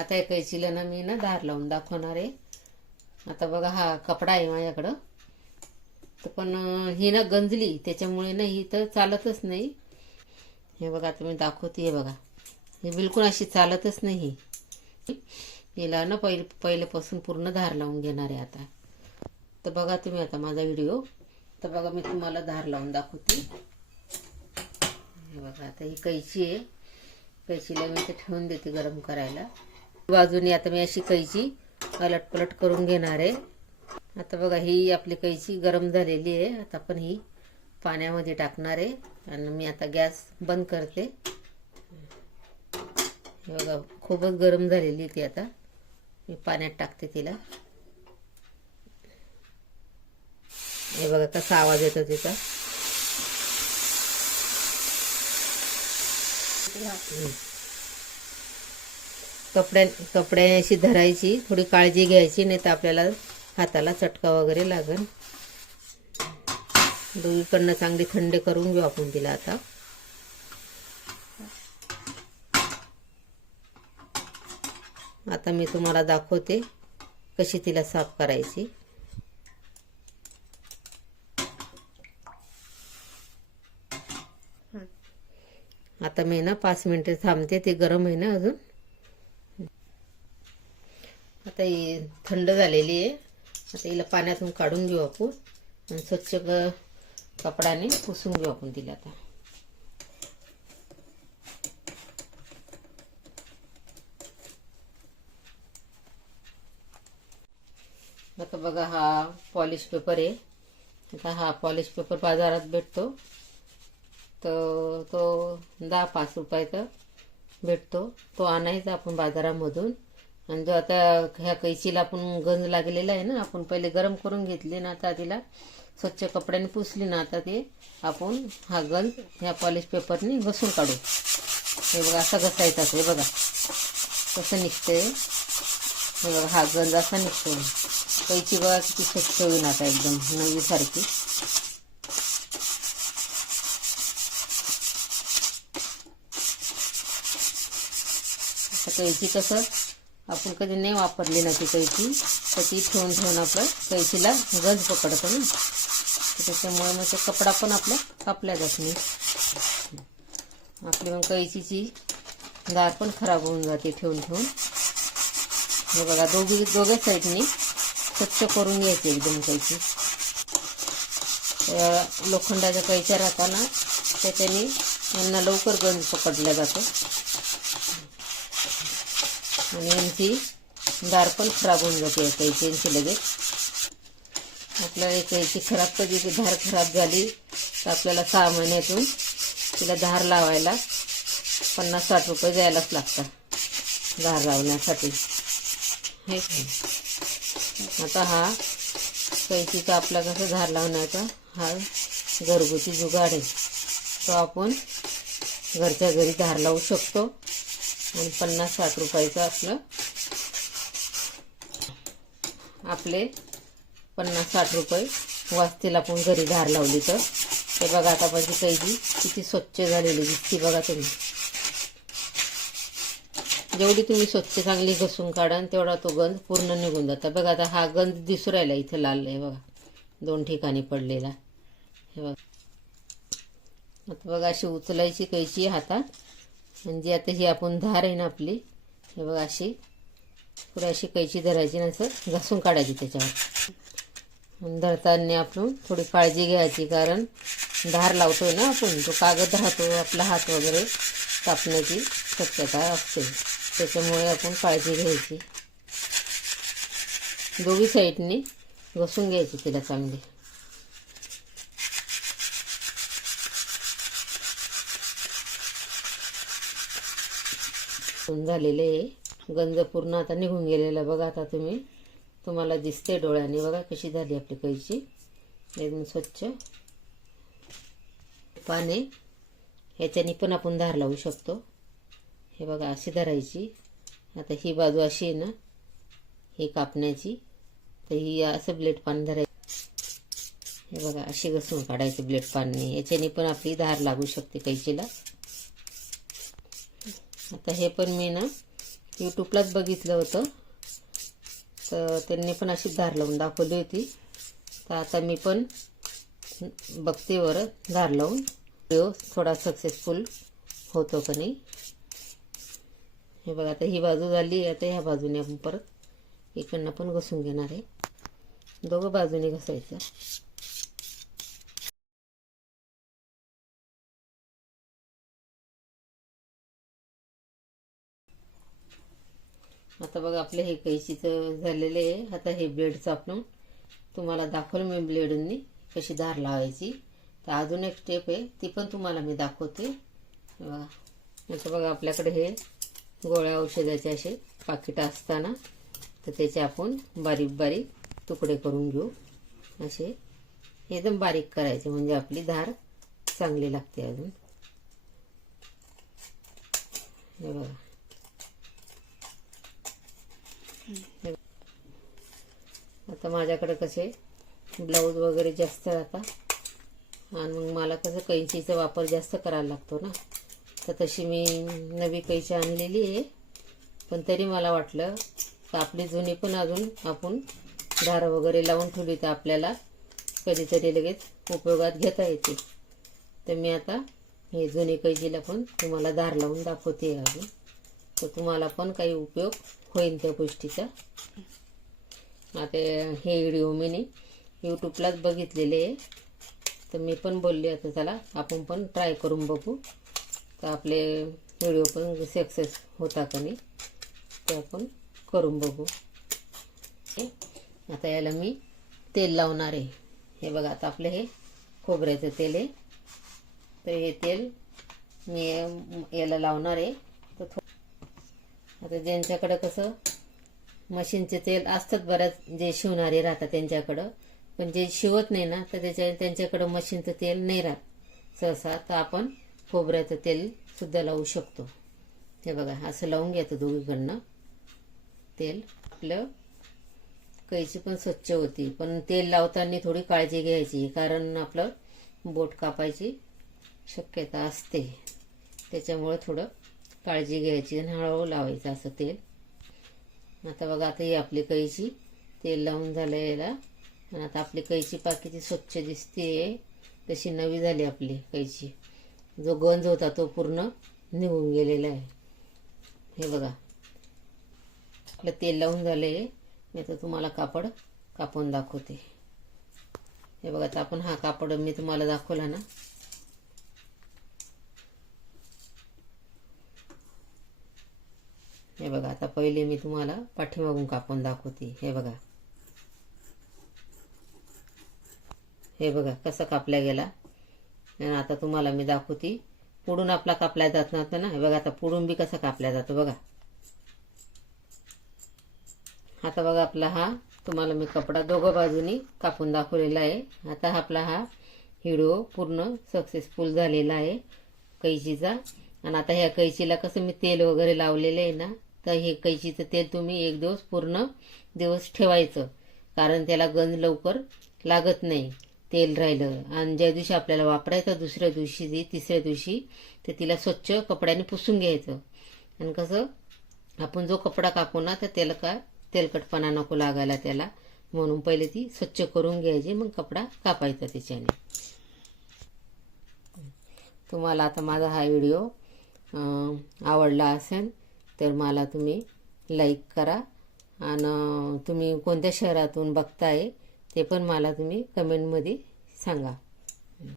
आता या कैचीला ना मी ना धार लावून दाखवणार आहे. आता बघा हा कपडा आहे माझ्याकडं, तर पण ही ना गंजली त्याच्यामुळे ना ही तर चालतच नाही. हे बघा आता मी दाखवते. हे बघा हे बिलकुल अशी चालतच नाही. हिला ना पहिल्यापासून पूर्ण धार लावून घेणार आहे आता. तर बघा तुम्ही आता माझा व्हिडिओ. तर बघा मी तुम्हाला धार लावून दाखवते. हे बघा आता ही कैची आहे. कैचीला मी ते ठेवून देते गरम करायला. बाजूने आता मी अशी कैची अलटपलट करून घेणार आहे. आता बघा ही आपली कैची गरम झालेली आहे. आता आपण ही पाण्यामध्ये टाकणार आहे आणि मी आता गॅस बंद करते. हे बघा खूपच गरम झालेली ती. आता मी पाण्यात टाकते तिला. हे बघा कसा आवाज येतो तिचा. कपड्याशी धरायची, थोडी काळजी घ्यायची, नाही तर आपल्याला हाताला चटका वगैरे लागेल. दोन्हीकडनं चांगली थंड करून घेऊ आपण तिला. आता मी तुम्हाला दाखवते कशी तिला साफ करायची. आता मी ना 5 मिनिटे थांबते. ते गरम आहे ना अजून. आता ही थंड झालेली आहे. आता हिला पाण्यातून काढून घेऊ आपण आणि स्वच्छ कपड्याने पुसून घेऊ आपण तिला. आता बघा हा पॉलिश पेपर आहे. आता हा पॉलिश पेपर बाजारात भेटतो, तर तो 10-5 रुपयाचा भेटतो. तो आणायचा आपण बाजारामधून. आणि जो आता ह्या कैचीला आपण गंज लागलेला आहे ना, आपण पहिले गरम करून घेतले ना, आता तिला स्वच्छ कपड्याने पुसली ना, आता ते आपण हा गंज ह्या पॉलिश पेपरने घसून काढू. हे बघा असा घसायचा. हे बघा कसं निघते. हे बघा हा गंज असा निघतो. कैची बघा किती स्वच्छ होईल आता एकदम नवीसारखी. आता कैची कसं आपण कधी नाही वापरली ना ती कैची, तर ती ठेवून ठेवून आपलं कैचीला गंज पकडतो ना, त्याच्यामुळे मग तो कपडा पण आपला कापला जात नाही. आपली मग कैचीची धार पण खराब होऊन जाते ठेवून ठेवून. हे बघा दोघे साईडनी स्वच्छ करून घ्यायची एकदम कैची. लोखंडाच्या कैच्या राहताना त्याच्याने यांना लवकर गंज पकडला जातो आणि यांची धार पण खराब होऊन जाते कैची लगेच. आपल्याला कैची खराब कधी धार खराब झाली तर आपल्याला 6 महिन्यातून तिला धार लावायला 50-60 रुपये द्यायलाच लागतात धार लावण्यासाठी. हे आता हा कैचीचा आपला कसं धार लावण्याचा हा घरगुती जुगाड आहे. तो आपण घरच्या घरी धार लावू शकतो आणि 50-60 रुपयाचं आपले 50-60 रुपये वाचतील आपण घरी धार लावली तर. हे बघा आता माझी कैची किती स्वच्छ झालेली दिसती बघा तुम्ही. जेवढी तुम्ही स्वच्छ चांगली घसून काढाल तेवढा तो गंज पूर्ण निघून जातो. बघा आता हा गंज दिसू राहिला इथं लाल आहे बघा, 2 ठिकाणी पडलेला. हे बघा आता बघा अशी उचलायची कैची हातात, म्हणजे आता ही आपण धार आहे ना आपली, हे बघा अशी पुढे अशी कैची धरायची ना, असं घासून काढायची त्याच्यावर. धरताना आपण थोडी काळजी घ्यायची, कारण धार लावतोय ना आपण, तो कागद राहतो, आपला हात वगैरे कापण्याची शक्यता असते, त्याच्यामुळे आपण काळजी घ्यायची. दोन्ही साईडनी घसून घ्यायची तिला चांगली. झालेले गंज पूर्ण आता निघून गेलेला बघा. आता तुम्हाला दिसते डोळ्याने बघा कशी झाली आपली कैची एकदम स्वच्छ. पाने ह्याच्यानी पण आपण धार लावू शकतो. हे बघा अशी धरायची. आता ही बाजू अशी आहे ना, ही कापण्याची, तर ही असं ब्लेड पान धरायची. हे बघा अशी घसून काढायची ब्लेड पानने, याच्याने पण आपली धार लागू शकते कैचीला. आता हे पण मी ना यूट्यूबलाच बघितलं होतं, तर त्यांनी पण अशी धार लावून दाखवली होती. तर आता मी पण बघते बरं धार लावून व्हिडिओ थोडा सक्सेसफुल होतो का नाही. हे बघा, आता ही बाजू झाली. आता ह्या बाजूने आपण परत इकडनं पण घसून घेणार आहे. दोघं बाजूने घसायचं. आता बघा आपले हे कैचीचं झालेले आहे. आता हे ब्लेडचं आपण तुम्हाला दाखवलं मी ब्लेडनी कशी धार लावायची. तर अजून एक स्टेप आहे, ती पण तुम्हाला मी दाखवते. बघा, आता बघा आपल्याकडे हे गोळ्या औषधाचे असे पाकिटं असताना, तर त्याचे आपण बारीक बारीक तुकडे करून घेऊ. असे एकदम बारीक करायचे, म्हणजे आपली धार चांगली लागते. अजून हे बघा, आता माझ्याकडे कसे ब्लाऊज वगैरे जास्त राहतात आणि मग मला कसं कैचीचा वापर जास्त करायला लागतो ना. तर तशी मी नवी कैची आणलेली आहे, पण तरी मला वाटलं तर आपली जुनी पण अजून आपण धार वगैरे लावून ठेवली तर आपल्याला कधीतरी लगेच उपयोगात घेता येते. तर मी आता हे जुनी कैचीला पण तुम्हाला धार लावून दाखवते अजून, तर तुम्हाला पण काही उपयोग होईल त्या गोष्टीचा. आता हे व्हिडिओ मी यूट्यूबलाच बघितलेले आहे, तर मी पण बोलले आता चला आपण पण ट्राय करून बघू, तर आपले व्हिडिओ पण सक्सेस होता का नाही ते आपण करून बघू. आता याला मी तेल लावणार आहे. हे बघा, आता आपलं हे खोबऱ्याचं तेल आहे, तर हे तेल मी याला लावणार आहे. तर आता ज्यांच्याकडं कसं मशीनचे तेल असतात, बऱ्याच जे शिवणारे राहतात त्यांच्याकडं, पण जे शिवत नाही ना तर त्यांच्याकडं मशीनचं तेल नाही राहत सहसा, तर आपण खोबऱ्याचं तेल सुद्धा लावू शकतो. हे बघा, असं लावून घ्यायचं दोघीकडनं तेल. आपलं कैची पण स्वच्छ होती, पण तेल लावताना थोडी काळजी घ्यायची, कारण आपलं बोट कापायची शक्यता असते. त्याच्यामुळे थोडं काळजी घ्यायची आणि हळूहळू लावायचं असं तेल. आता बघा, आता ही आपली कैची तेल लावून झालं याला, आणि आता आपली कैची पाकीची स्वच्छ दिसते, तशी नवी झाली आपली कैची. जो गंज होता तो पूर्ण निघून गेलेला आहे. हे बघा, आपलं तेल लावून झाले. मी तर तुम्हाला कापड कापून दाखवते. हे बघा, आता आपण हा कापड मी तुम्हाला दाखवला ना, हे बघा. आता पहिले मी तुम्हाला पाठीमागून कापून दाखवते. हे बघा, हे बघा कसं कापला गेला. आणि आता तुम्हाला मी दाखवते पुढून आपला कापला जात नव्हता ना. हे बघा, आता पुढून बी कसा कापला जातो बघा. आता बघा, आपला हा तुम्हाला मी कपडा दोघं बाजूनी कापून दाखवलेला आहे. आता आपला हा व्हिडिओ पूर्ण सक्सेसफुल झालेला आहे कैचीचा. आणि आता ह्या कैचीला कसं मी तेल वगैरे लावलेलं आहे ना, तर हे कैचीचं तेल तुम्ही एक दिवस पूर्ण दिवस ठेवायचं, कारण त्याला गंज लवकर लागत नाही तेल राहिलं. आणि ज्या दिवशी आपल्याला वापरायचं दुसऱ्या दिवशी तिसऱ्या दिवशी तर तिला स्वच्छ कपड्याने पुसून घ्यायचं. आणि कसं आपण जो कपडा कापू ना तर त्याला काय तेलकटपणा नको लागायला त्याला, म्हणून पहिले ती स्वच्छ करून घ्यायची, मग कपडा कापायचा त्याच्याने. तुम्हाला आता माझा हा व्हिडिओ आवडला असेल तर मला तुम्ही लाईक करा, आणि तुम्ही कोणत्या शहरातून बघताय ते पण मला तुम्ही कमेंटमध्ये सांगा.